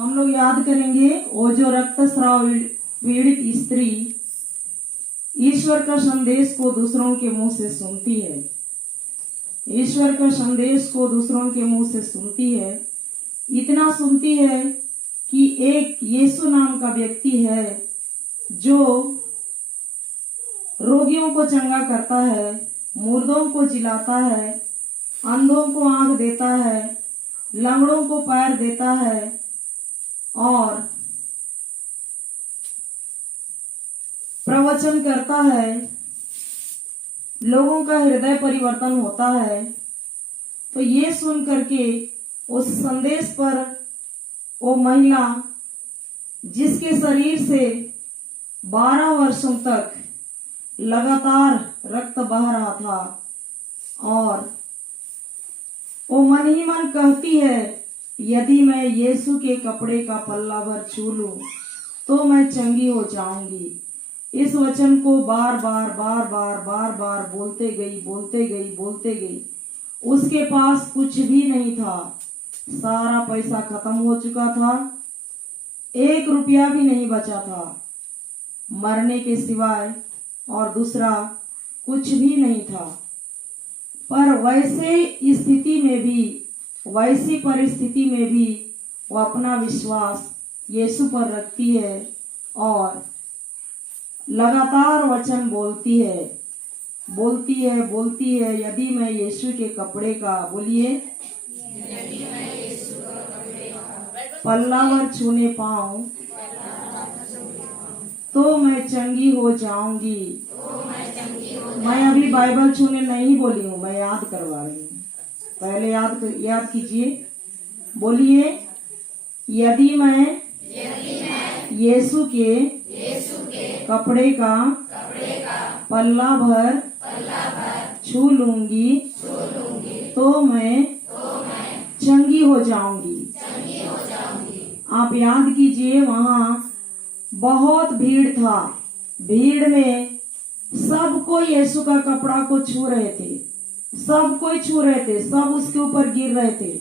हम लोग याद करेंगे वो जो रक्तस्राव पीड़ित स्त्री ईश्वर का संदेश को दूसरों के मुंह से सुनती है। ईश्वर का संदेश को दूसरों के मुंह से सुनती है। इतना सुनती है कि एक यीशु नाम का व्यक्ति है जो रोगियों को चंगा करता है, मुर्दों को जिलाता है, अंधों को आंख देता है, लंगड़ों को पैर देता है और प्रवचन करता है, लोगों का हृदय परिवर्तन होता है। तो ये सुन करके उस संदेश पर वो महिला जिसके शरीर से 12 वर्षों तक लगातार रक्त बह रहा था और वो मन ही मन कहती है, यदि मैं यीशु के कपड़े का पल्ला भर छू लूं तो मैं चंगी हो जाऊंगी। इस वचन को बार बार बोलते गई। उसके पास कुछ भी नहीं था, सारा पैसा खत्म हो चुका था, 1 रुपया भी नहीं बचा था, मरने के सिवाय और दूसरा कुछ भी नहीं था। पर वैसी परिस्थिति में भी वो अपना विश्वास यीशु पर रखती है और लगातार वचन बोलती है। यदि मैं यीशु के कपड़े का पल्ला भर छूने पाऊं तो मैं चंगी हो जाऊंगी। मैं अभी बाइबल छूने नहीं बोली हूँ, मैं याद करवा रही हूँ। पहले याद कीजिए, बोलिए, यदि मैं यीशु के कपड़े का पल्ला भर छू लूंगी तो मैं चंगी हो जाऊंगी। आप याद कीजिए, वहां बहुत भीड़ था। भीड़ में सब कोई यीशु का कपड़ा को छू रहे थे, सब कोई छू रहे थे, सब उसके ऊपर गिर रहे थे,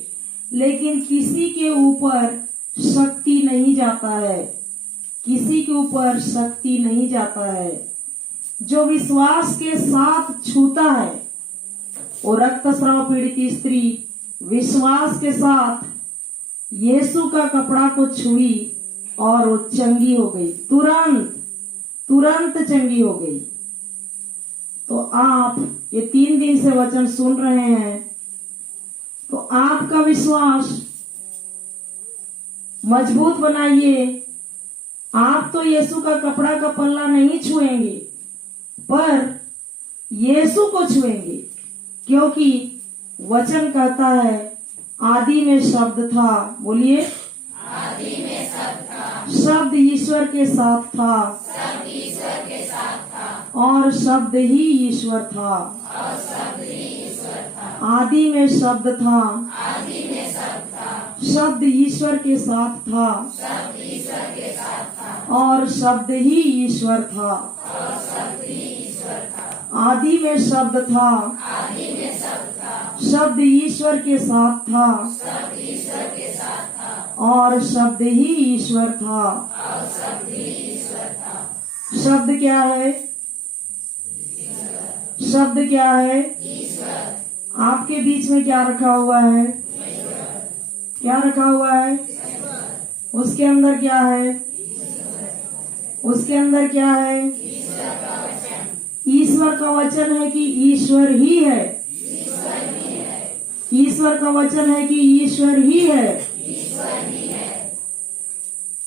लेकिन किसी के ऊपर शक्ति नहीं जाता है, किसी के ऊपर शक्ति नहीं जाता है। जो विश्वास के साथ छूता है, वो रक्तस्राव पीड़ित स्त्री विश्वास के साथ यीशु का कपड़ा को छुई और वो चंगी हो गई, तुरंत चंगी हो गई। तो आप ये 3 दिन से वचन सुन रहे हैं, तो आपका विश्वास मजबूत बनाइए। आप तो यीशु का कपड़ा का पल्ला नहीं छुएंगे, पर यीशु को छुएंगे, क्योंकि वचन कहता है आदि में शब्द था। बोलिए, आदि में शब्द था, शब्द ईश्वर के साथ था, और शब्द ही ईश्वर था। आदि में शब्द था, शब्द ईश्वर के साथ था, और शब्द ही ईश्वर था। आदि में शब्द था, शब्द ईश्वर के साथ था, और शब्द ही ईश्वर था। शब्द क्या है? शब्द क्या है? आपके बीच में क्या रखा हुआ है? क्या रखा हुआ है? उसके अंदर क्या है? उसके अंदर क्या है? ईश्वर का वचन है कि ईश्वर ही है। ईश्वर का वचन है कि ईश्वर ही है।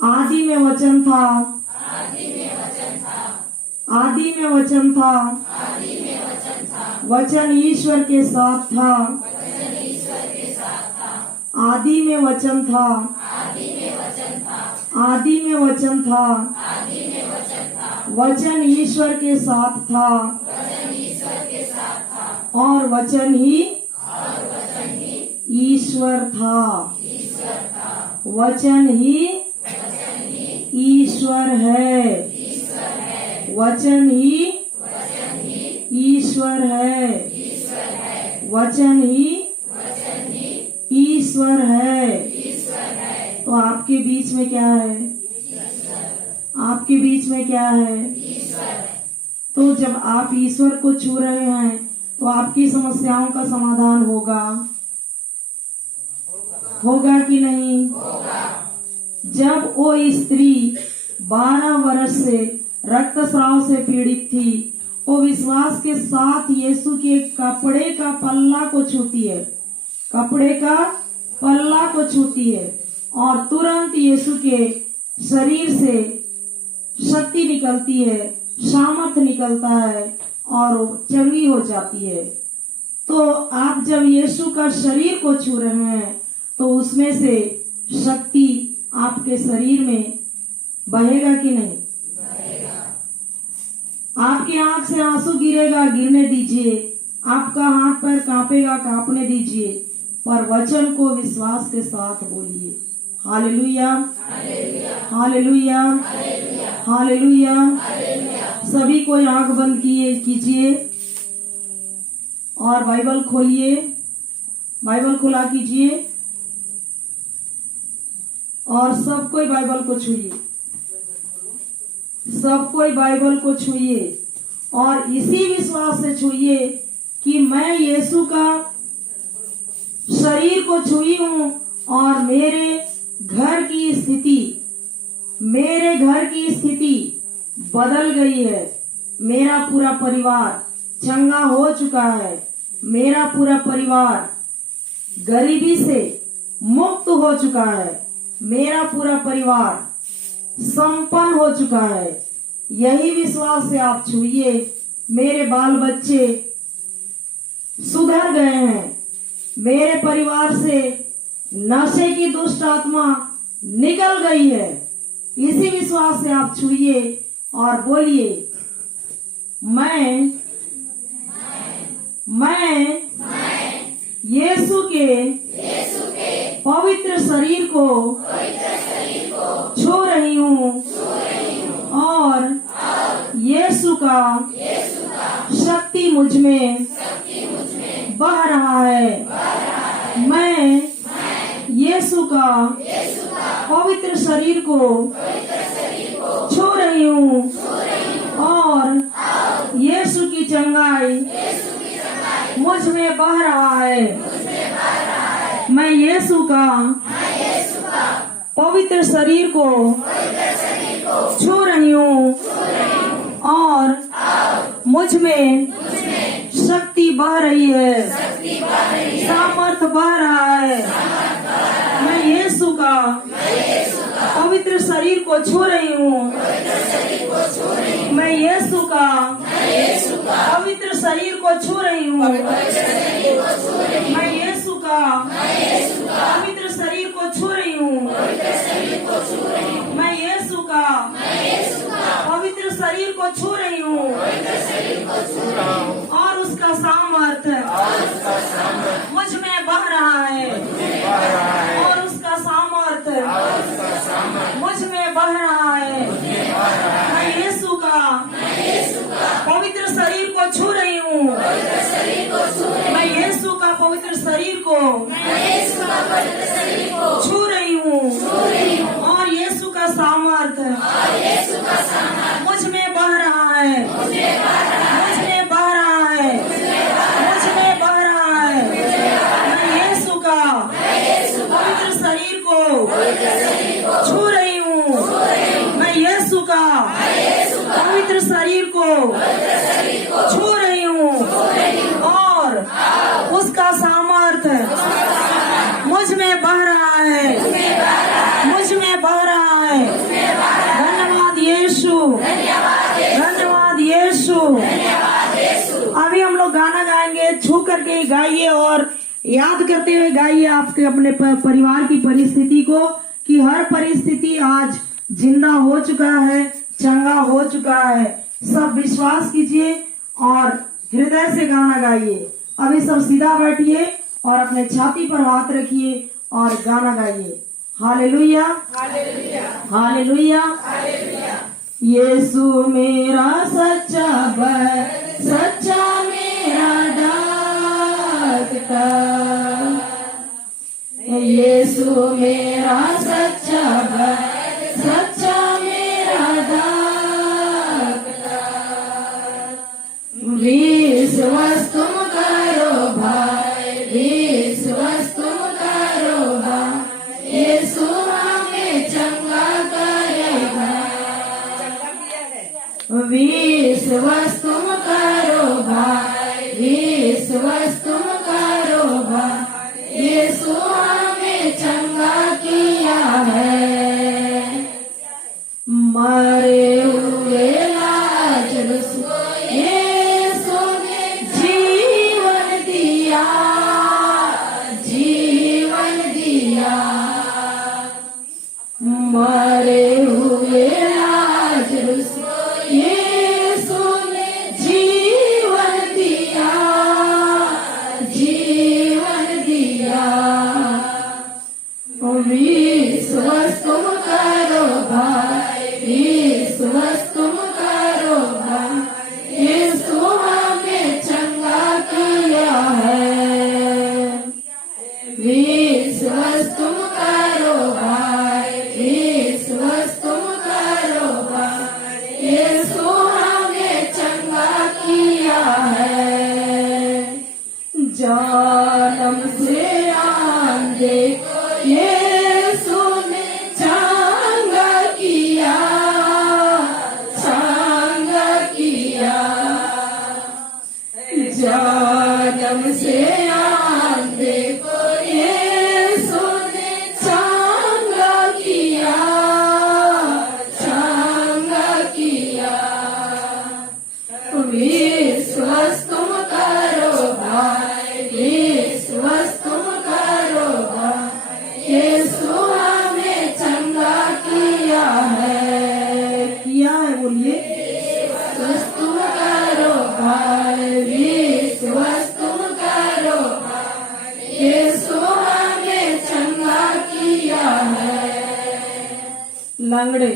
आदि में वचन था, आदि में वचन था, वचन ईश्वर के साथ था। आदि में वचन था, आदि में वचन था, वचन ईश्वर के साथ था, और वचन ही ईश्वर था। वचन ही ईश्वर है। वचन ही ईश्वर है। वचन ही ईश्वर है। तो आपके बीच में क्या है? आपके बीच में क्या है? तो जब आप ईश्वर को छू रहे हैं तो आपकी समस्याओं का समाधान होगा कि नहीं? जब वो स्त्री 12 वर्ष से रक्तस्राव से पीड़ित थी, वो विश्वास के साथ यीशु के कपड़े का पल्ला को छूती है, कपड़े का पल्ला को छूती है और तुरंत यीशु के शरीर से शक्ति निकलती है, सामर्थ निकलता है और वो चंगी हो जाती है। तो आप जब यीशु का शरीर को छू रहे हैं तो उसमें से शक्ति आपके शरीर में बहेगा कि नहीं? आपकी आंख से आंसू गिरेगा, गिरने दीजिए। आपका हाथ पैर कांपेगा, कांपने दीजिए, पर वचन को विश्वास के साथ बोलिए। Hallelujah, hallelujah, hallelujah. सभी कोई आंख बंद कीजिए और बाइबल खोलिए, बाइबल खुला कीजिए और सब कोई बाइबल को छूइए, सब कोई बाइबल को छूइए और इसी विश्वास से छूइए कि मैं यीशु का शरीर को छुई हूँ और मेरे घर की स्थिति बदल गई है। मेरा पूरा परिवार चंगा हो चुका है, मेरा पूरा परिवार गरीबी से मुक्त हो चुका है, मेरा पूरा परिवार संपन्न हो चुका है। यही विश्वास से आप छूइए। मेरे बाल बच्चे सुधर गए हैं, मेरे परिवार से नशे की दुष्ट आत्मा निकल गई है। इसी विश्वास से आप छूइए और बोलिए, मैं यीशु के पवित्र शरीर को छू रही हूँ और यीशु का शक्ति मुझ में बह रहा है। मैं यीशु का पवित्र शरीर को छू रही हूँ और यीशु की चंगाई मुझ में बह रहा है। मैं यीशु का पवित्र शरीर को छू रही हूँ और मुझ में शक्ति बह रही है, सामर्थ बह रहा है। मैं यीशु का पवित्र शरीर को छू रही हूँ। मैं यीशु का पवित्र शरीर को छू रही हूँ। मैं यीशु का पवित्र शरीर को छू रही हूँ। मैं यीशु का पवित्र शरीर को छू रही हूँ और उसका सामर्थ्य मुझ में बह रहा है और उसका सामर्थ्य मुझ में बह रहा है। मैं यीशु का पवित्र शरीर को छू रही हूँ। मैं यीशु का पवित्र शरीर को छू रही हूँ और यीशु का सामर्थ्य मुझ में बह रहा है, मुझ में बह रहा है, मुझ में बह रहा है। मैं यीशु का पवित्र शरीर को छू रही हूँ। मैं यीशु का पवित्र शरीर को छू रही हूँ और उसका सामर्थ्य मुझ में बह रहा है, मुझ में बह रहा है। धन्यवाद यीशु, धन्यवाद यीशु। अभी हम लोग गाना गाएंगे, छू करके गाइए और याद करते हुए गाइए आपके अपने परिवार की परिस्थिति को, कि हर परिस्थिति आज जिंदा हो चुका है, चंगा हो चुका है। सब विश्वास कीजिए और हृदय से गाना गाइए। अभी सब सीधा बैठिए और अपने छाती पर हाथ रखिए और गाना गाइए। हालेलुया, हालेलुया, यीशु मेरा सच्चा मेरा डाक्टर, यीशु मेरा सच्चा वैद्य सच्चा मेरा डाक्टर। विश्वास तुम करो भाई, विश्वास तुम करो भाई, यीशु हमें चंगा करेगा। विश्वास तुम करो भाई, विश्वास तुम करो भाई, यीशु हमें चंगा किया है। मरे हुए लाजरस को यीशु ने जीवन दिया, जीवन दिया। मरे हुए लाजरस को यीशु ने जीवन दिया, जीवन दिया। विश्वास तुम करो भाई, विश्वास तुम करो भाई, यीशु हमें चंगा किया है। विश्वास तुम करो भाई, विश्वास तुम करो भाई, यीशु हमें चंगा किया है। जन्म से आंधे यीशु ने चंगा किया, चंगा किया। जन्म से आंधे को यीशु ने चंगा किया, चंगा किया। विश्वास तुम करो भाई, विश्वास तुम करो भाई, यीशु हमें चंगा किया है। किया है, बोलिए। विश्वास तुम करो भाई, विश्वास तुम करो भाई, यीशु हमें चंगा किया है। लंगड़े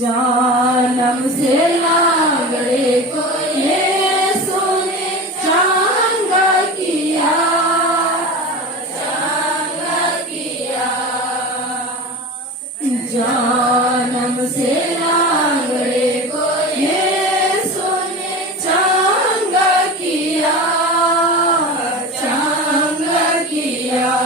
जन्म से लंगड़े को यीशु ने चंगा किया, चंगा किया। जन्म से लंगड़े को यीशु ने चंगा किया, चंगा किया।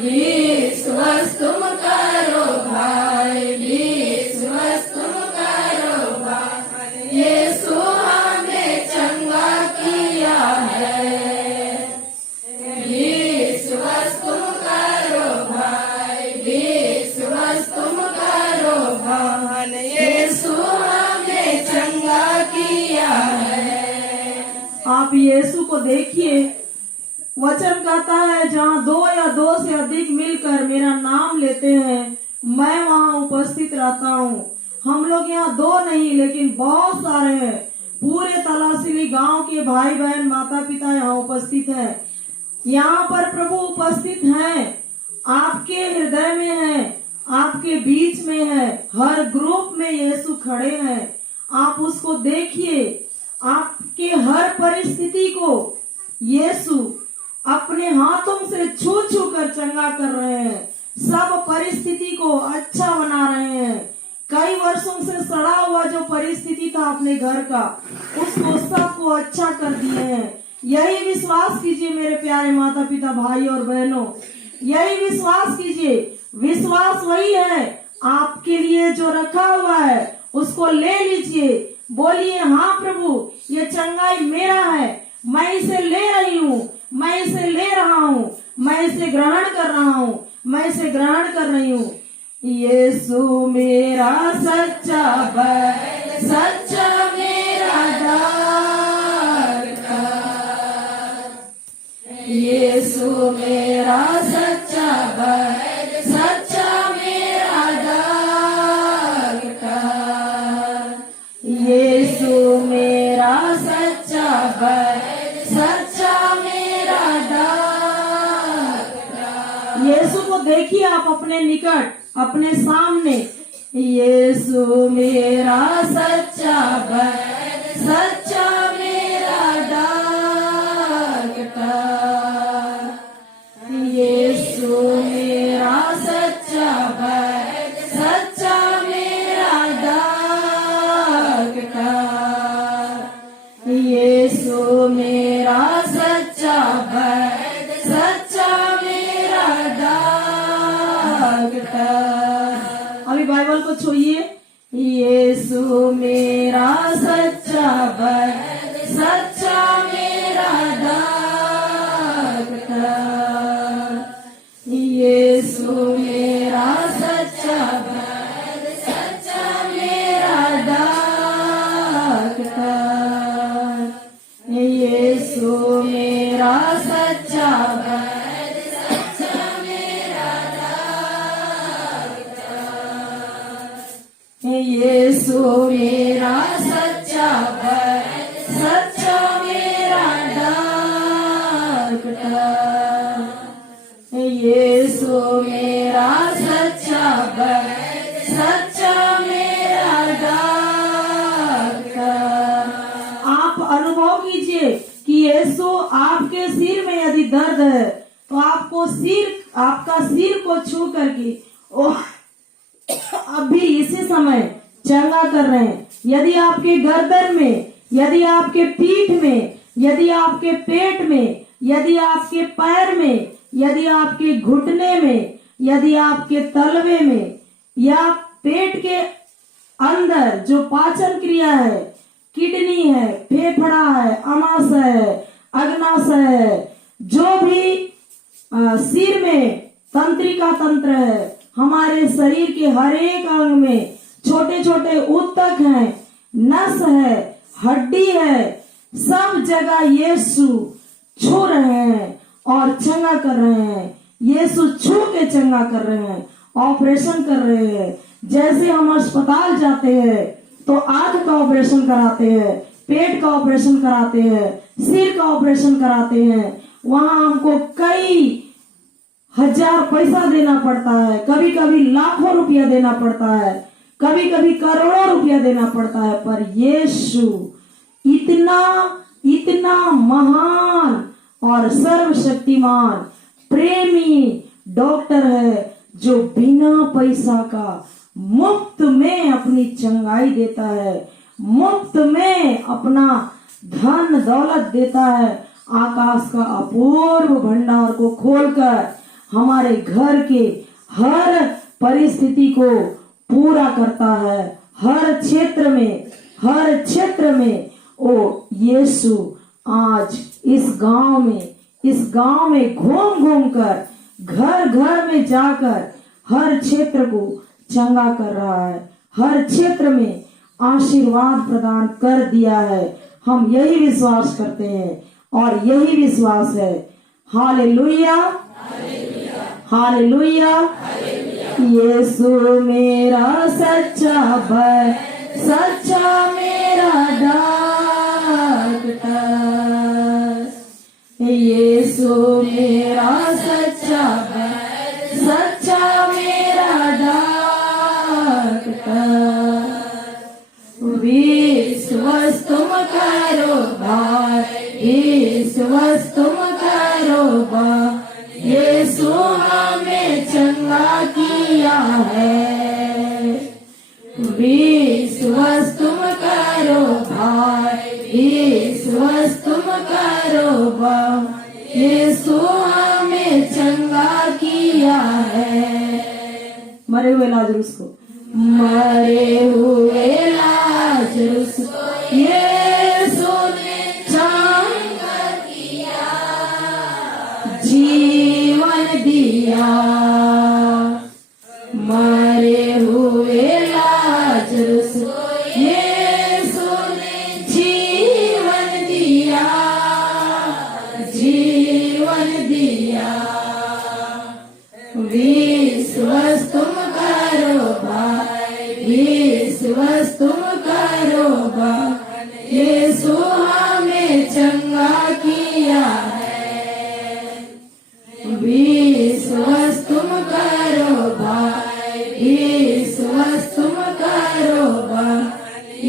विश्वास तुम करो भाई, विश्वास तुम करो भाई, यीशु हमें चंगा किया है। विश्वास तुम करो भाई, विश्वास तुम करो भाई, यीशु हमें चंगा किया है। आप यीशु को देखिए, वचन कहता है जहाँ दो या दो से अधिक मिलकर मेरा नाम लेते हैं, मैं वहाँ उपस्थित रहता हूँ। हम लोग यहाँ दो नहीं लेकिन बहुत सारे हैं। पूरे तलासिली गांव के भाई बहन माता पिता यहाँ उपस्थित हैं। यहाँ पर प्रभु उपस्थित हैं, आपके हृदय में है, आपके बीच में है। हर ग्रुप में यीशु खड़े हैं। आप उसको देखिए। आपके हर परिस्थिति को यीशु अपने हाथों से छू छू कर चंगा कर रहे हैं। सब परिस्थिति को अच्छा बना रहे हैं। कई वर्षों से सड़ा हुआ जो परिस्थिति था अपने घर का, उसको सबको अच्छा कर दिए हैं। यही विश्वास कीजिए मेरे प्यारे माता पिता भाई और बहनों, यही विश्वास कीजिए। विश्वास वही है आपके लिए जो रखा हुआ है, उसको ले लीजिए। बोलिए, हाँ प्रभु, ये चंगाई मेरा है, मैं इसे ले रही हूँ, मैं इसे ले रहा हूँ, मैं इसे ग्रहण कर रहा हूँ, मैं इसे ग्रहण कर रही हूँ। यीशु मेरा सच्चा बैल, सच्चा मेरा डाक्टर। यीशु मेरा सच्चा बैल, सच्चा मेरा डाक्टर। यीशु मेरा सच्चा बैल, सच्चा मेरा डाक्टर। यीशु को देखिए आप अपने निकट, अपने सामने। यीशु मेरा सच्चा बैल, सच्चा मेरा डाक्टर। यीशु मेरा सच्चा डॉक्टर। अभी बाइबल को छूइए। यीशु मेरा सच्चा वैद्य, सच्चा मेरा डॉक्टर। यीशु मेरा सच्चा वैद्य, सच्चा मेरा डॉक्टर। यीशु मेरा सच्चा वैद्य, सच्चा मेरा डॉक्टर। यीशु मेरा सच्चा वैद्य, सच्चा मेरा डॉक्टर। यीशु मेरा सच्चा वैद्य, सच्चा मेरा डॉक्टर। आप अनुभव कीजिए कि यीशु आपके सिर में यदि दर्द है तो आपका सिर को छू करके अभी इसी समय चंगा कर रहे हैं। यदि आपके गर्दन में, यदि आपके पीठ में, यदि आपके पेट में, यदि आपके पैर में, यदि आपके घुटने में, यदि आपके तलवे में या पेट के अंदर जो पाचन क्रिया है, किडनी है, फेफड़ा है, अमाशय है, अग्नाशय है, जो भी सिर में तंत्रिका तंत्र है, हमारे शरीर के हर एक अंग में छोटे छोटे ऊतक हैं, नस है, हड्डी है, सब जगह यीशु छू रहे हैं और चंगा कर रहे हैं। यीशु छू के चंगा कर रहे हैं, ऑपरेशन कर रहे हैं। जैसे हम अस्पताल जाते हैं तो आंख का ऑपरेशन कराते हैं, पेट का ऑपरेशन कराते हैं, सिर का ऑपरेशन कराते हैं, वहां हमको कई हजार पैसा देना पड़ता है, कभी कभी लाखों रुपया देना पड़ता है, कभी कभी करोड़ों रुपया देना पड़ता है। पर यीशु इतना इतना महान और सर्वशक्तिमान प्रेमी डॉक्टर है जो बिना पैसा का मुफ्त में अपनी चंगाई देता है, मुफ्त में अपना धन दौलत देता है। आकाश का अपूर्व भंडार को खोलकर हमारे घर के हर परिस्थिति को पूरा करता है। हर क्षेत्र में ओ यीशु आज इस गांव में घूम घूम कर, घर घर में जाकर हर क्षेत्र को चंगा कर रहा है, हर क्षेत्र में आशीर्वाद प्रदान कर दिया है। हम यही विश्वास करते हैं और यही विश्वास है। Hallelujah, hallelujah. यीशु मेरा सच्चा वैद्य, सच्चा मेरा डॉक्टर। यीशु मेरा सच्चा वैद्य, सच्चा मेरा डॉक्टर। विश्वास तुम करो भाई, विश्वास तुम करो भाई, यीशु हमें चंगा किया है। विश्वास तुम करो भाई, विश्वास तुम करो भाई, यीशु हमें चंगा किया है। मरे हुए लाजरुस को, मरे हुए लाजरुस को यीशु ने चंगा किया, जीवन दिया। मरे हुए लाजरुस को यीशु ने जीवन दिया, जीवन दिया। विश्वास तुम करो भाई, विश्वास तुम करो भाई, यीशु हमें चंगा किया है। विश्वास तुम करो भाई, विश्वास तुम करो भाई,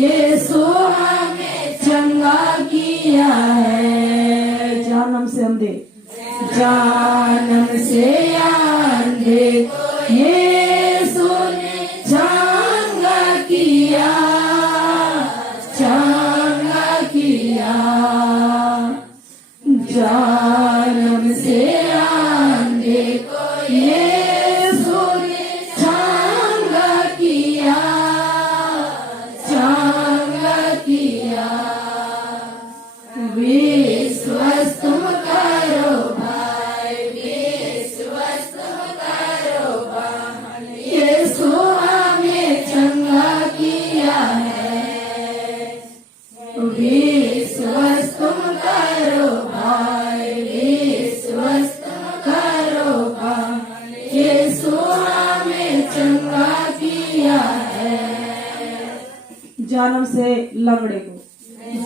यीशु हमें चंगा किया है। जानम से अंधे, जानम से अंधे यीशु ने चंगा किया, चंगा किया। जानम से अंधे को यीशु ने चंगा किया है। जन्म से लंगड़े को,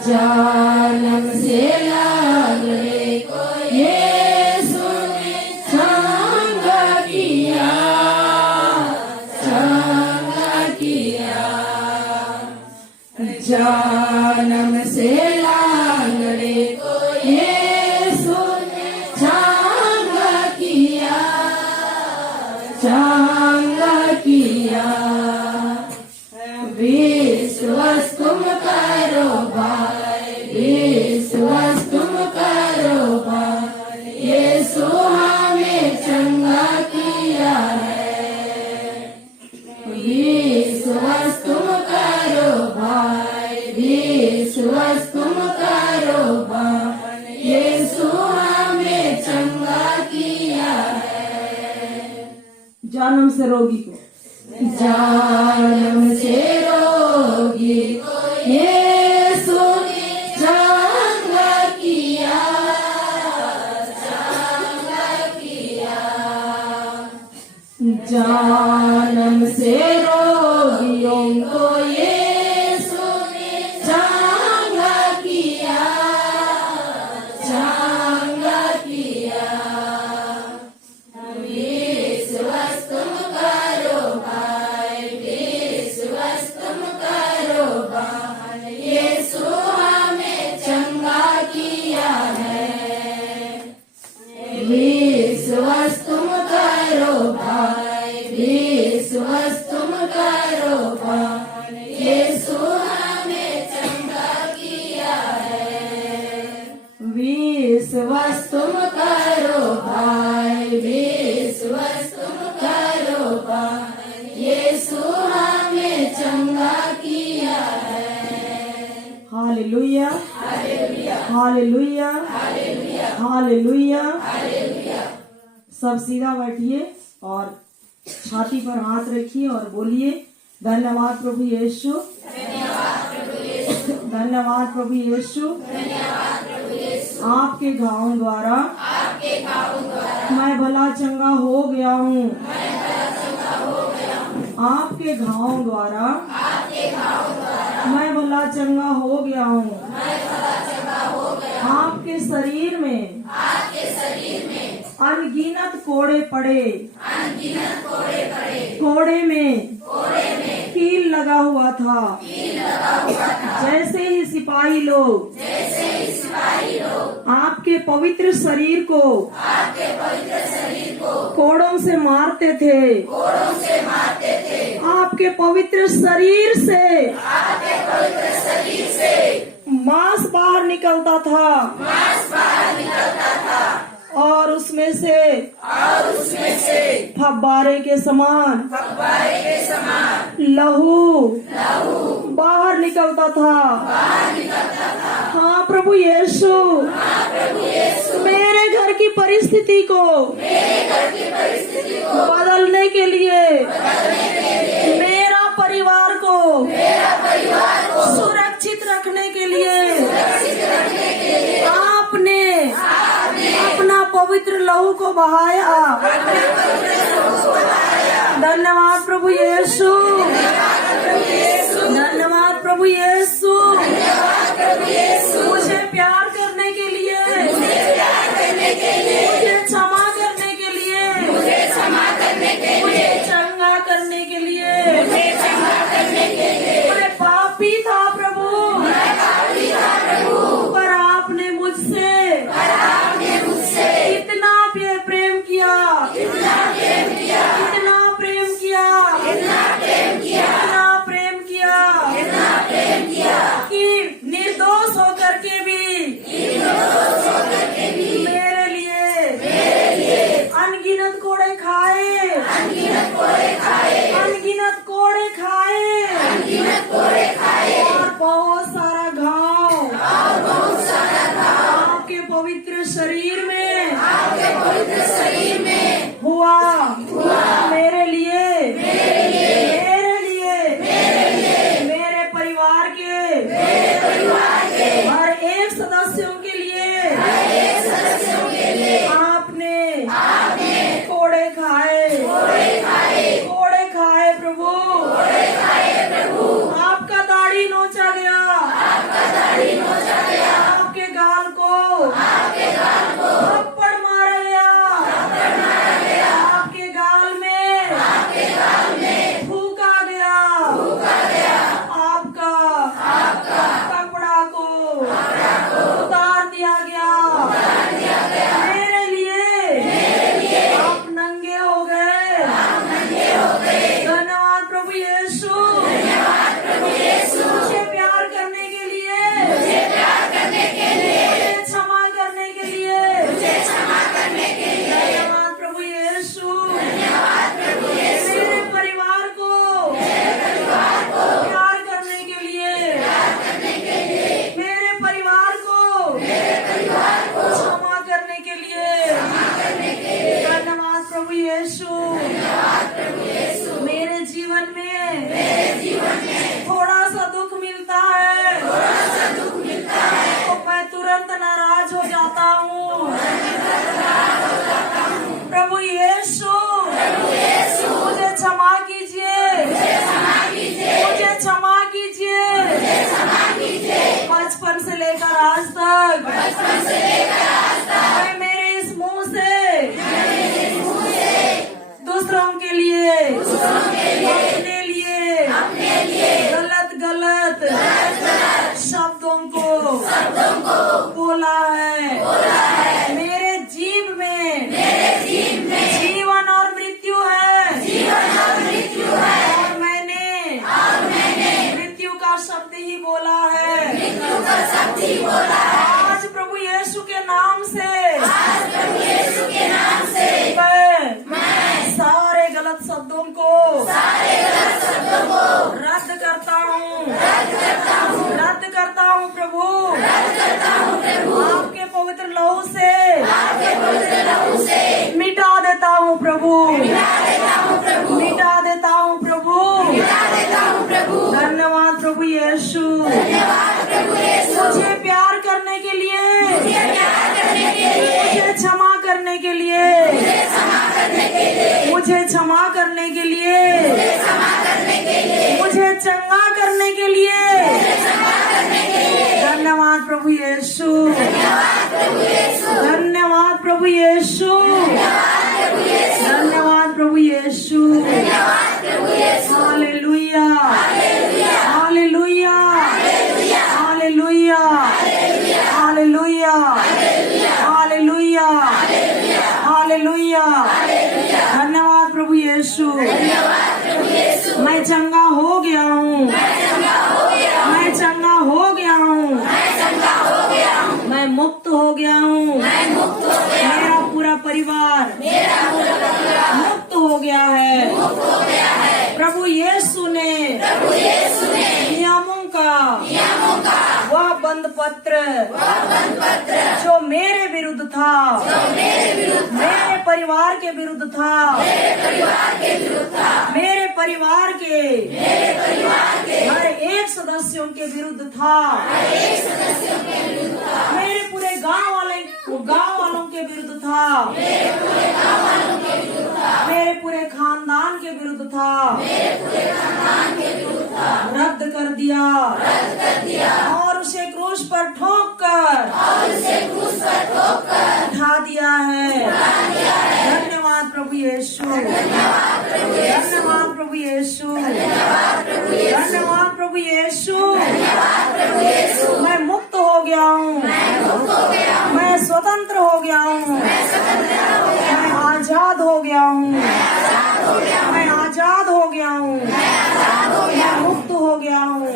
जन्म से लंगड़े को यीशु ने चंगा किया, चंगा किया। जन्म से लंगड़े को यीशु ने चंगा किया, चंगा किया। विश्वास तुम करो भाई, विश्वास तुम करो भाई, यीशु हमें चंगा किया है। विश्वास तुम करो भाई, विश्वास तुम करो भाई, यीशु हमें चंगा किया है। जन्म से रोगी को, जन्म से रोगी को यीशु ने चंगा किया, चंगा किया। जन्म से रोगियों को यीशु ने चंगा किया, चंगा किया। विश्वास तुम करो भाई, विश्वास तुम करो भाई, यीशु हमें चंगा किया है। विश्वास तुम करो भाई, विश्वास तुम करो भाई, यीशु हमें चंगा किया है। विश्वास तुम करो भाई, विश्वास तुम करो भाई, यीशु हमें चंगा किया है। Hallelujah, hallelujah, hallelujah, hallelujah, hallelujah. Hallelujah. सब सीधा बैठिए और छाती पर हाथ रखिए और बोलिए, धन्यवाद प्रभु यीशु, धन्यवाद प्रभु यीशु, आपके घावों द्वारा मैं भला चंगा हो गया हूँ। आपके घावों द्वारा मैं भला चंगा हो गया हूँ। आपके शरीर में अनगिनत कोड़े पड़े, कोड़े में कील लगा हुआ था। जैसे ही सिपाही लोग आपके पवित्र शरीर को कोड़ों से मारते थे, आपके पवित्र शरीर से मांस बाहर निकलता था, और उसमें से फव्वारे के समान लहू बाहर निकलता था। हाँ प्रभु यीशु, मेरे घर की परिस्थिति को बदलने के लिए, मेरा परिवार को सुरक्षित रखने के लिए आपने अपना पवित्र लहू को बहाया। धन्यवाद प्रभु यीशु, धन्यवाद प्रभु यीशु। मुझे प्यार करने के लिए, मुझे क्षमा करने के लिए, मुझे चंगा करने के लिए। मैं पापी था प्रभु, पर आपने मुझसे इतना प्रेम किया, इतना प्रेम किया, इतना प्रेम किया कि निर्दोष होकर के मेरे जीवन में थोड़ा सा दुख मिलता है तो मैं तुरंत नाराज हो जाता हूँ। प्रभु यीशु मुझे क्षमा कीजिए, मुझे क्षमा कीजिए। बचपन से लेकर आज तक मैं मेरे इस मुंह से दूसरों के लिए अपने लिए गलत शब्दों को बोला है। मेरे जीव में जीवन और मृत्यु है और मैंने मृत्यु का शब्द ही बोला है। आज प्रभु यीशु के नाम से मैं सारे गलत शब्दों को रद्द करता हूँ प्रभु। आपके पवित्र लहू से मिटा देता हूँ प्रभु, मिटा देता हूँ प्रभु। धन्यवाद प्रभु यीशु, मुझे प्यार करने के लिए, मुझे क्षमा करने के लिए, मुझे क्षमा करने के लिए, मुझे चंगा करने के लिए। धन्यवाद प्रभु यीशु, धन्यवाद प्रभु यीशु, धन्यवाद प्रभु Yeshu. Hallelujah, hallelujah, hallelujah, hallelujah, hallelujah, hallelujah. धन्यवाद प्रभु यीशु। मैं चंगा हो गया हूँ, मैं चंगा हो गया हूँ, मैं मुक्त हो गया हूँ। मेरा पूरा परिवार मुक्त हो गया है। प्रभु यीशु ने नियमों का वह बंद पत्र जो मेरे विरुद्ध था, मेरे परिवार के विरुद्ध था, मेरे परिवार के हर एक सदस्यों के विरुद्ध था, मेरे पूरे गांव वालों के विरुद्ध था, मेरे पूरे खानदान के विरुद्ध था, रद्द कर दिया और उसे क्रूस पर ठोक कर उठा दिया है। धन्यवाद प्रभु यीशु, धन्यवाद प्रभु यीशु, धन्यवाद प्रभु यीशु। मैं मुक्त हो गया हूँ, मैं स्वतंत्र हो गया हूँ, मैं आजाद हो गया हूँ, मैं आजाद हो गया हूँ, मैं मुक्त हो गया हूँ,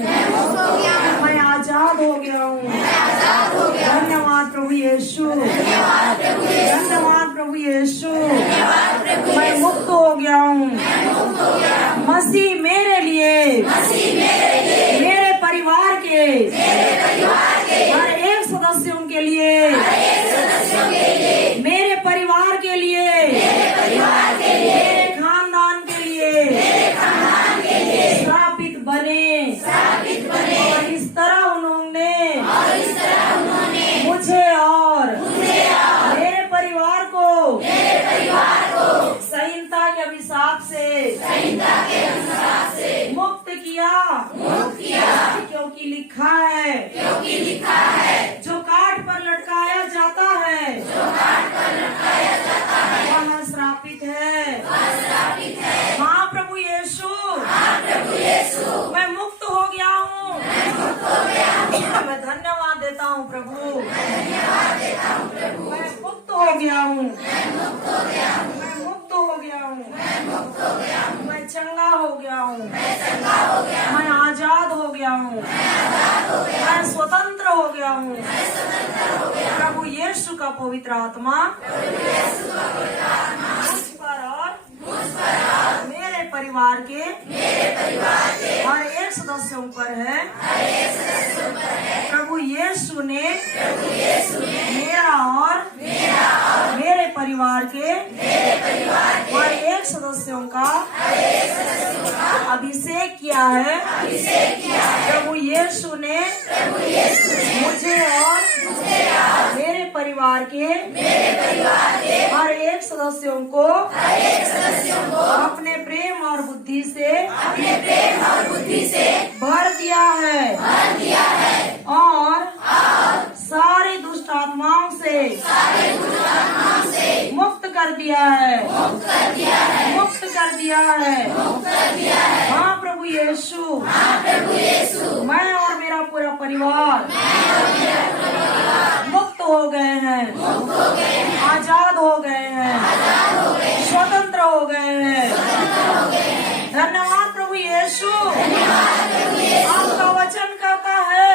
मैं आजाद हो गया हूँ। धन्यवाद प्रभु यीशु, धन्यवाद प्रभु यीशु। मैं मुक्त हो गया हूँ। मसीह मेरे लिए, मेरे परिवार के हर एक सदस्यों के लिए, मेरे परिवार के लिए, मेरे खानदान के लिए स्थापित बने और इस तरह उन्होंने मुझे और मेरे परिवार को संहिता के अभिशाप से मुक्त किया, क्योंकि लिखा है जो काठ पर लटकाया जाता है वह श्रापित है। हाँ प्रभु यीशु, मैं मुक्त हो गया हूँ। मैं धन्यवाद देता हूँ प्रभु, मैं मुक्त हो गया हूँ, मैं मुक्त हो गया हूँ, मैं चंगा हो गया हूँ, मैं आजाद हो गया हूँ, मैं स्वतंत्र हो गया हूँ। प्रभु यीशु का पवित्र आत्मा मुझ पर और मेरे परिवार के हर एक सदस्यों पर है। प्रभु यीशु ने मेरा और मेरे परिवार के हर एक सदस्यों का अभिषेक किया है। प्रभु यीशु ने मुझे और मेरे परिवार के हर एक सदस्यों को अपने प्रेम और बुद्धि से भर दिया है और सारी दुष्ट आत्माओं से मुक्त कर दिया है। हाँ प्रभु यीशु, मैं और मेरा पूरा परिवार मुक्त हो गए हैं, आजाद हो गए हैं, स्वतंत्र हो गए हैं। धन्यवाद प्रभु यीशु। आपका वचन कहता है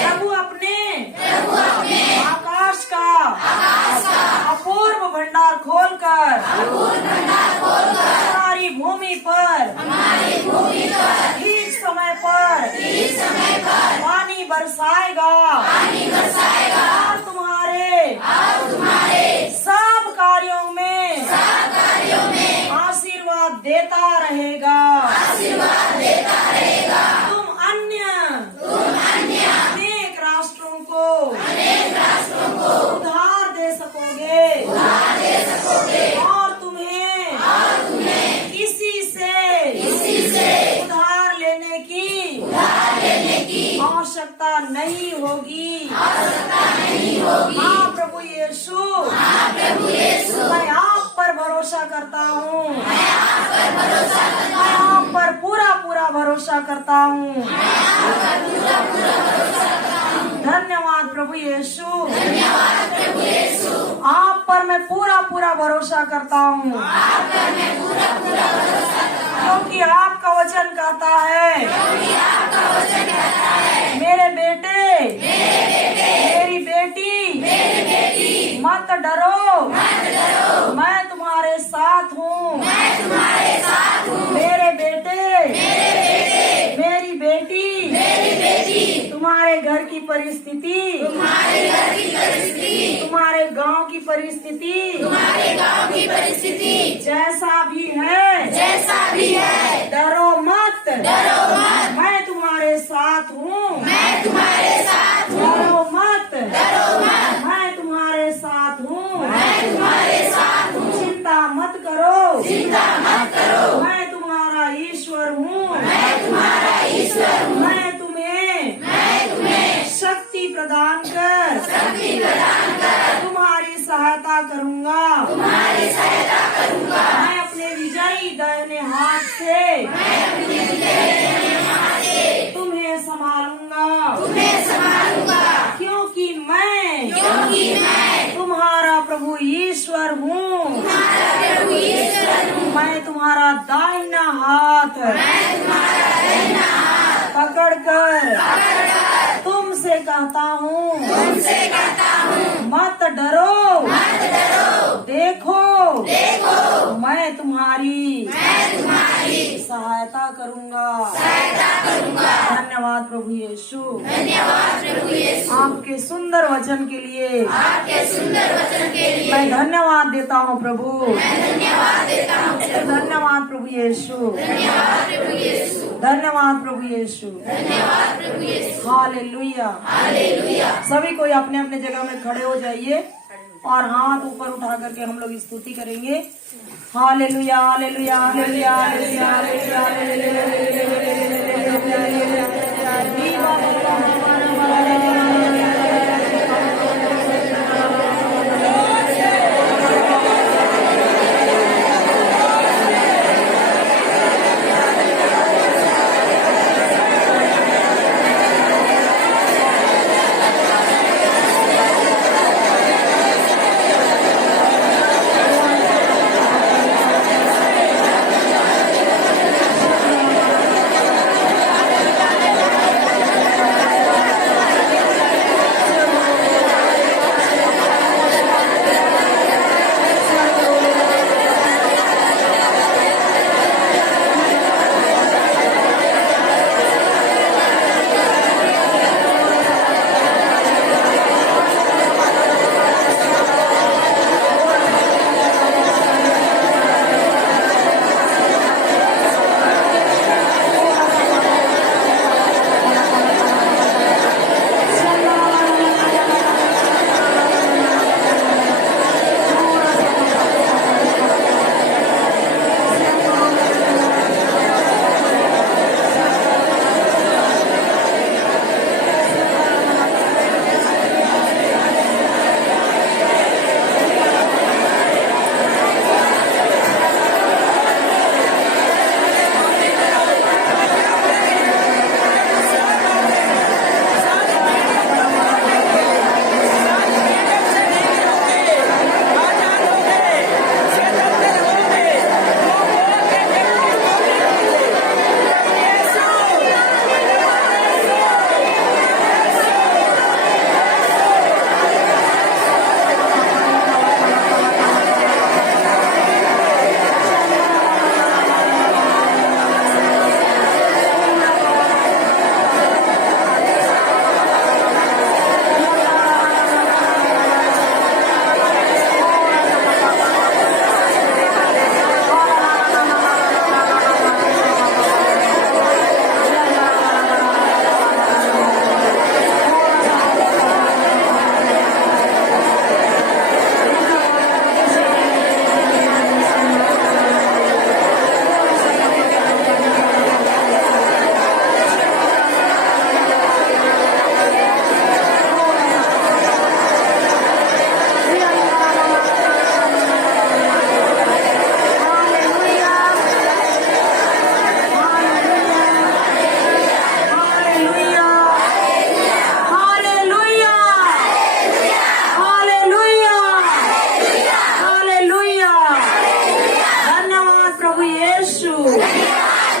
प्रभु अपने आकाश का अपूर्व भंडार खोलकर हमारी भूमि पर ठीक समय पर पानी बरसाएगा और तुम्हारे सब कार्यों में आशीर्वाद देता रहेगा। तुम अन्य अनेक राष्ट्रों को उधार दे सकोगे और तुम्हें किसी से उधार लेने की आवश्यकता नहीं होगी। हाँ प्रभु यीशु, मैं आप पर भरोसा करता हूँ, मैं आप पर पूरा भरोसा करता हूँ। धन्यवाद प्रभु यीशु। आप पर मैं पूरा भरोसा करता हूँ क्योंकि आपका वचन कहता है मेरे बेटे मेरी बेटी मत डरो, मैं तुम्हारे साथ हूँ। मेरे बेटे मेरी बेटी तुम्हारे घर की परिस्थिति, तुम्हारे गांव की परिस्थिति जैसा भी है डरो मत, मैं तुम्हारे साथ हूँ। डरो मत, मैं तुम्हारे साथ हूँ। चिंता मत करो, मैं तुम्हारा ईश्वर हूँ। मैं तुम्हें शक्ति प्रदान कर तुम्हारी सहायता करूँगा। मैं अपने विजयी दाहिने हाथ से तुम्हें संभालूंगा क्योंकि मैं तुम्हारा प्रभु ईश्वर हूँ। मैं तुम्हारा दाहिना हाथ पकड़कर तुमसे कहता हूँ मत डरो, देखो मैं तुम्हारी सहायता करूँगा। धन्यवाद प्रभु यीशु, आपके सुंदर वचन के लिए मैं धन्यवाद देता हूँ प्रभु। धन्यवाद प्रभु यीशु, धन्यवाद प्रभु यीशु। हालेलुया। सभी कोई अपने अपने जगह में खड़े हो जाइए और हाथ ऊपर उठा करके हम लोग स्तुति करेंगे। Hallelujah hallelujah hallelujah hallelujah hallelujah धन्यवाद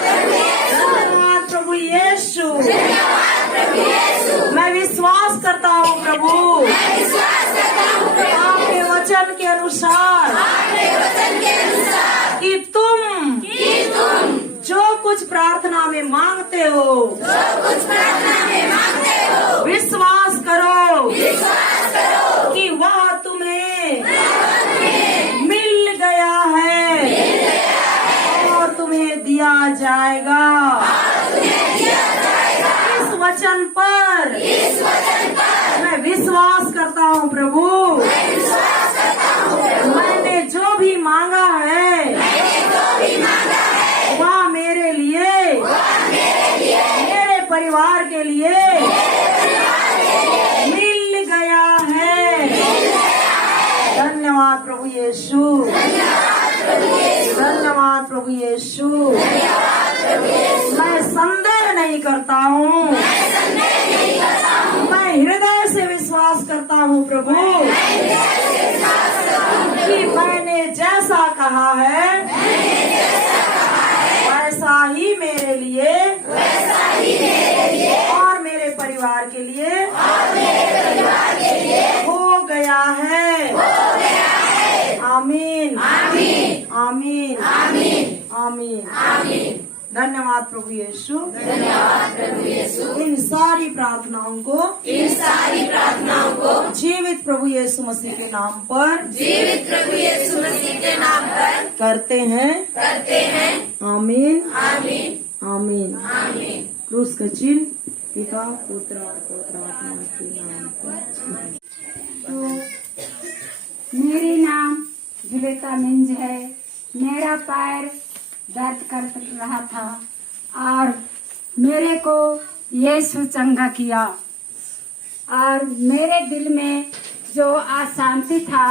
प्रभु यीशु। मैं विश्वास करता हूँ प्रभु आपके वचन के अनुसार कि तुम जो कुछ प्रार्थना में मांगते हो विश्वास करो कि वह तुम्हें मिल गया है और तुम्हें दिया जाएगा। इस वचन पर मैं विश्वास करता हूँ प्रभु। मैंने जो भी मांगा है वह मेरे लिए मेरे परिवार के लिए मिल गया है। धन्यवाद प्रभु यीशु। धन्यवाद प्रभु यीशु। मैं संदेह नहीं करता हूँ, मैं हृदय से विश्वास करता हूँ प्रभु कि मैंने जैसा कहा है वैसा ही मेरे लिए और मेरे परिवार के लिए हो गया है। आमीन आमीन आमीन। धन्यवाद प्रभु यीशु। इन सारी प्रार्थनाओं को जीवित प्रभु यीशु मसीह के नाम पर करते हैं। आमीन आमीन। क्रूस का चिन्ह पिता पुत्र और पवित्र आत्मा के नाम पर। मेरी नाम जुलेखा मिंज है। मेरा पैर दर्द कर रहा था और मेरे को यीशु चंगा किया और मेरे दिल में जो अशांति था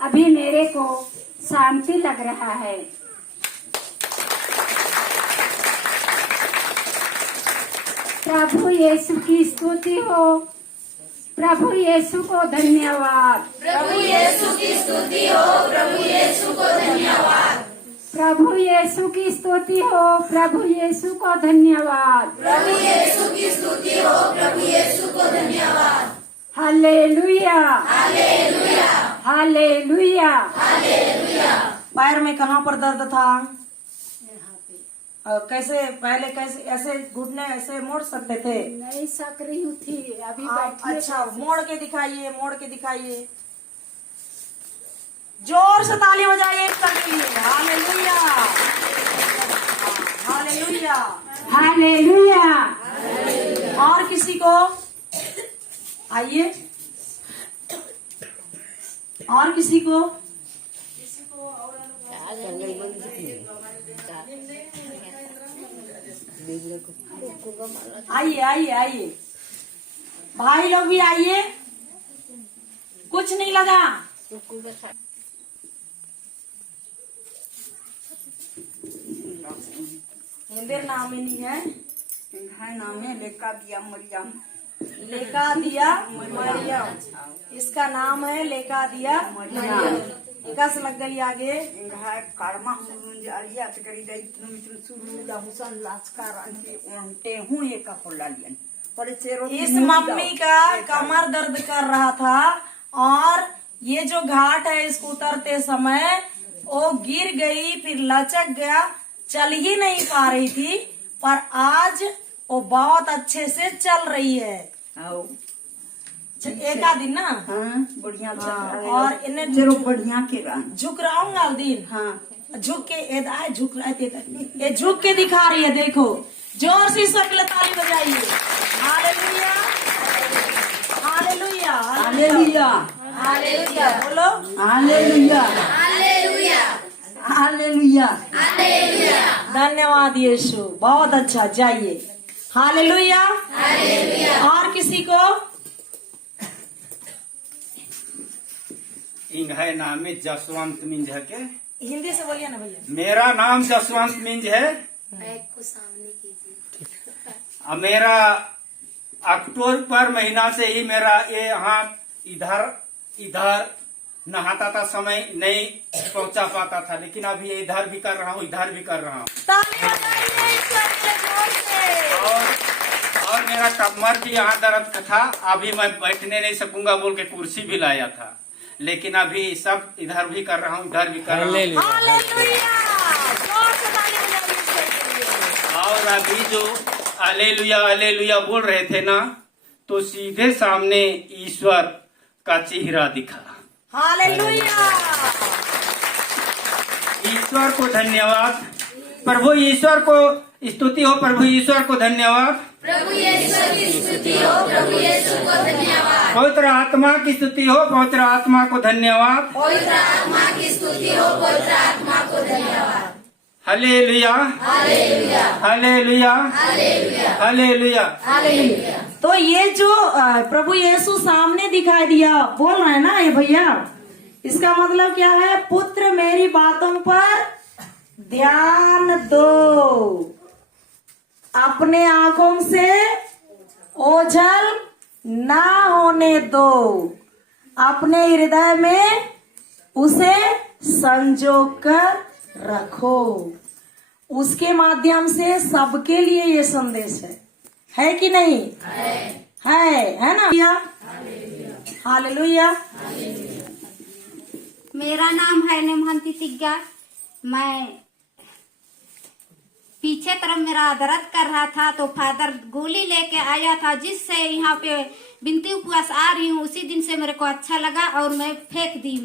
अभी मेरे को शांति लग रहा है। प्रभु यीशु की स्तुति हो। प्रभु यीशु को धन्यवाद। प्रभु यीशु की स्तुति हो। प्रभु यीशु को धन्यवाद। प्रभु यीशु की स्तुति हो। प्रभु यीशु को धन्यवाद। प्रभु यीशु की स्तुति हो। प्रभु यीशु को धन्यवाद। Hallelujah hallelujah hallelujah. हालेलुया। पैर में कहाँ पर दर्द था? कैसे पहले कैसे ऐसे घुटने ऐसे मोड़ सकते थे? नहीं सक रही थी अभी आप बैठिए। अच्छा मोड़ के दिखाइए, मोड़ के दिखाइए। जोर से ताली बजाइए ईश्वर के लिए। Hallelujah hallelujah hallelujah. और किसी को आइए, और किसी को आइए आइए आइए, भाई लोग भी आइए। कुछ नहीं लगा? हिंदी नाम ही नहीं है। नाम है लेका दिया मरियम। लेका दिया मरियम, इसका नाम है लेका दिया मरियम। एकस लग गई आगे कर्मा जारिया करी दई मित्र सुरुदा हुसन लास्कारांती ओंटे हूं एक कोलालियन पर चेरो। इस मम्मी का कमर दर्द कर रहा था और ये जो घाट है इसको उतरते समय वो गिर गई, फिर लचक गया, चल ही नहीं पा रही थी, पर आज वो बहुत अच्छे से चल रही है। एक आध दिन ना बढ़िया और इन्हें चलो बढ़िया के झुक रहा दिन। हाँ झुक के झुक रहे थे, ये झुक के दिखा रही है। देखो जोर से ईश्वर के लिए ताली बजाइए। Hallelujah hallelujah hallelujah hallelujah. बोलो हालेलुया हालेलुया हालेलुया। हालेलुया। धन्यवाद यीशु, बहुत अच्छा। जाइए। Hallelujah hallelujah. और किसी को? है नाम है जसवंत मिंज है के। हिंदी से बोलिए ना भैया। मेरा नाम जसवंत मिंज है। अब मेरा अक्टूबर महीना से ही मेरा ये यहाँ इधर इधर नहाता था समय नहीं पहुंचा पाता था, लेकिन अभी इधर भी कर रहा हूँ, इधर भी कर रहा हूँ। ताली बजाइए ईश्वर के लिए जोर से। और मेरा कमर भी यहाँ दर्द था, अभी मैं बैठने नहीं सकूंगा बोल के कुर्सी भी लाया था, लेकिन अभी सब इधर भी कर रहा हूँ, इधर भी कर रहा हूँ। हालेलुया, जोर से ताली बजाइए ईश्वर के लिए। और अभी जो हालेलुया हालेलुया बोल रहे थे ना, तो सीधे सामने ईश्वर का चेहरा दिखा। हालेलुया, ईश्वर को धन्यवाद, प्रभु ईश्वर को स्तुति हो, प्रभु ईश्वर को धन्यवाद, प्रभु यीशु की स्तुति हो, प्रभु यीशु को धन्यवाद। पवित्र आत्मा की स्तुति हो, पवित्र आत्मा को धन्यवाद, पवित्र आत्मा की स्तुति हो, पवित्र आत्मा को धन्यवाद। Hallelujah hallelujah hallelujah hallelujah hallelujah. Hallelujah. तो ये जो प्रभु यीशु सामने दिखाई दिया बोल रहे हैं ना ये भैया, इसका मतलब क्या है? पुत्र मेरी बातों पर ध्यान दो, अपने आंखों से ओझल ना होने दो, अपने हृदय में उसे संजो कर रखो। उसके माध्यम से सबके लिए ये संदेश है कि नहीं? है ना भैया? हालेलुया। मेरा नाम है नेमहंती तिग्गा। मैं पीछे तरफ मेरा दर्द कर रहा था, तो फादर गोली लेके आया था, जिससे यहाँ पे बिनती उपवास आ रही हूँ। उसी दिन से मेरे को अच्छा लगा और मैं फेंक दी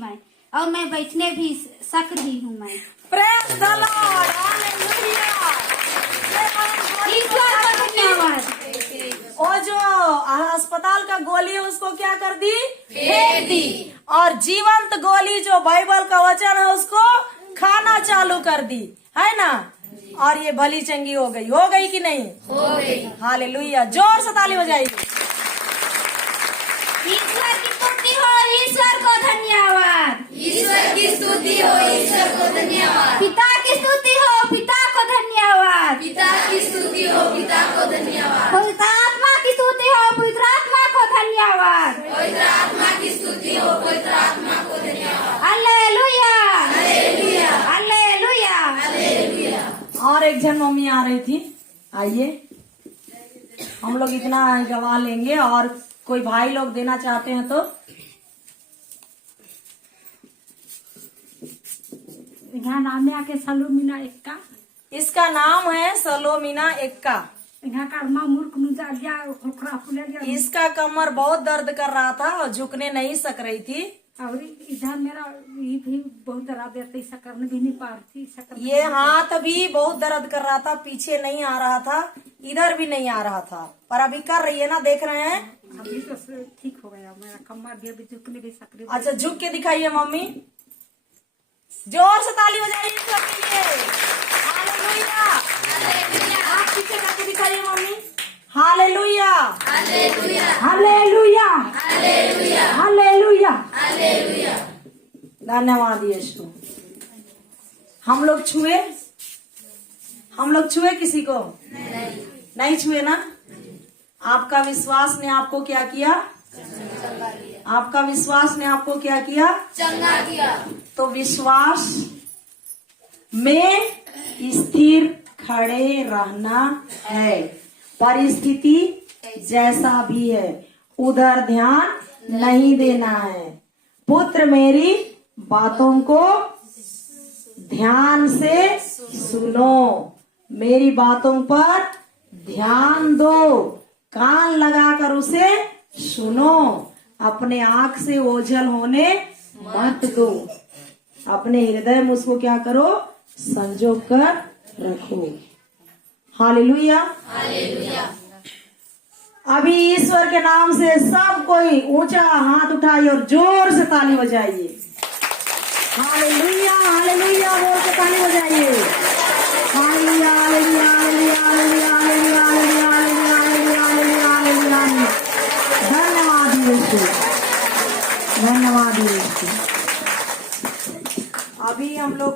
और मैं बैठने भी सक रही हूँ। मैं प्रेज द लॉर्ड, हालेलुया। ईश्वर का धन्यवाद। वो जो अस्पताल का गोली है उसको क्या कर दी? फेंक दी। और जीवंत गोली जो बाइबल का वचन है उसको खाना चालू कर दी, है ना? और ये भली चंगी हो गई कि नहीं? हो गई। हालेलुया, जोर से ताली बजाइए। ईश्वर की स्तुति हो, ईश्वर को धन्यवाद। ईश्वर की स्तुति हो, ईश्वर को धन्यवाद। पिता की स्तुति हो, पिता को धन्यवाद। पिता की स्तुति हो, पिता को धन्यवाद। पवित्र आत्मा की स्तुति हो, पवित्र आत्मा को धन्यवाद। पवित्र आत्मा की स्तुति हो, पवित्र आत्मा को धन्यवाद। Hallelujah hallelujah hallelujah hallelujah. और एक जन मम्मी आ रही थी, आइए हम लोग इतना गवा लेंगे, और कोई भाई लोग देना चाहते हैं तो। यहाँ नाम है आके सलोमीना एक्का। इसका नाम है सलोमीना एक्का। यहाँ का अम्मा मूर्ख मुझा लिया, खोखरा फूले लिया। इसका कमर बहुत दर्द कर रहा था और झुकने नहीं सक रही थी। और इधर मेरा ये भी बहुत दर्द देता, ऐसा करने भी नहीं पा रही थी। ये हाथ भी बहुत दर्द कर रहा था, पीछे नहीं आ रहा था, इधर भी नहीं आ रहा था, पर अभी कर रही है ना, देख रहे हैं। अभी तो ठीक हो गया, मेरा कमर भी अभी झुकने भी सक रही। अच्छा, झुक के दिखाइए मम्मी, जोर से ताली बजाइए ईश्वर के लिए। हालेलुया। आप पीछे करके दिखाइए mummy. Hallelujah hallelujah hallelujah hallelujah hallelujah. Hallelujah. धन्यवाद यीशु। हम लोग छुए किसी को? नहीं छुए ना? आपका विश्वास ने आपको क्या किया? आपका विश्वास ने आपको क्या किया? चंगा किया। तो विश्वास में स्थिर खड़े रहना है, परिस्थिति जैसा भी है उधर ध्यान नहीं देना है। पुत्र मेरी बातों को ध्यान से सुनो, मेरी बातों पर ध्यान दो, कान लगाकर उसे सुनो, अपने आंख से ओझल होने मत दो, अपने हृदय में उसको क्या करो? संजो कर रखो। Hallelujah hallelujah. अभी ईश्वर के नाम से सब कोई ऊंचा हाथ उठाइए और जोर से ताली बजाइए। हालेलुया हालेलुया जोर से ताली बजाइए। Hallelujah hallelujah hallelujah hallelujah hallelujah hallelujah hallelujah hallelujah hallelujah. धन्यवाद यीशु, धन्यवाद यीशु। अभी हम लोग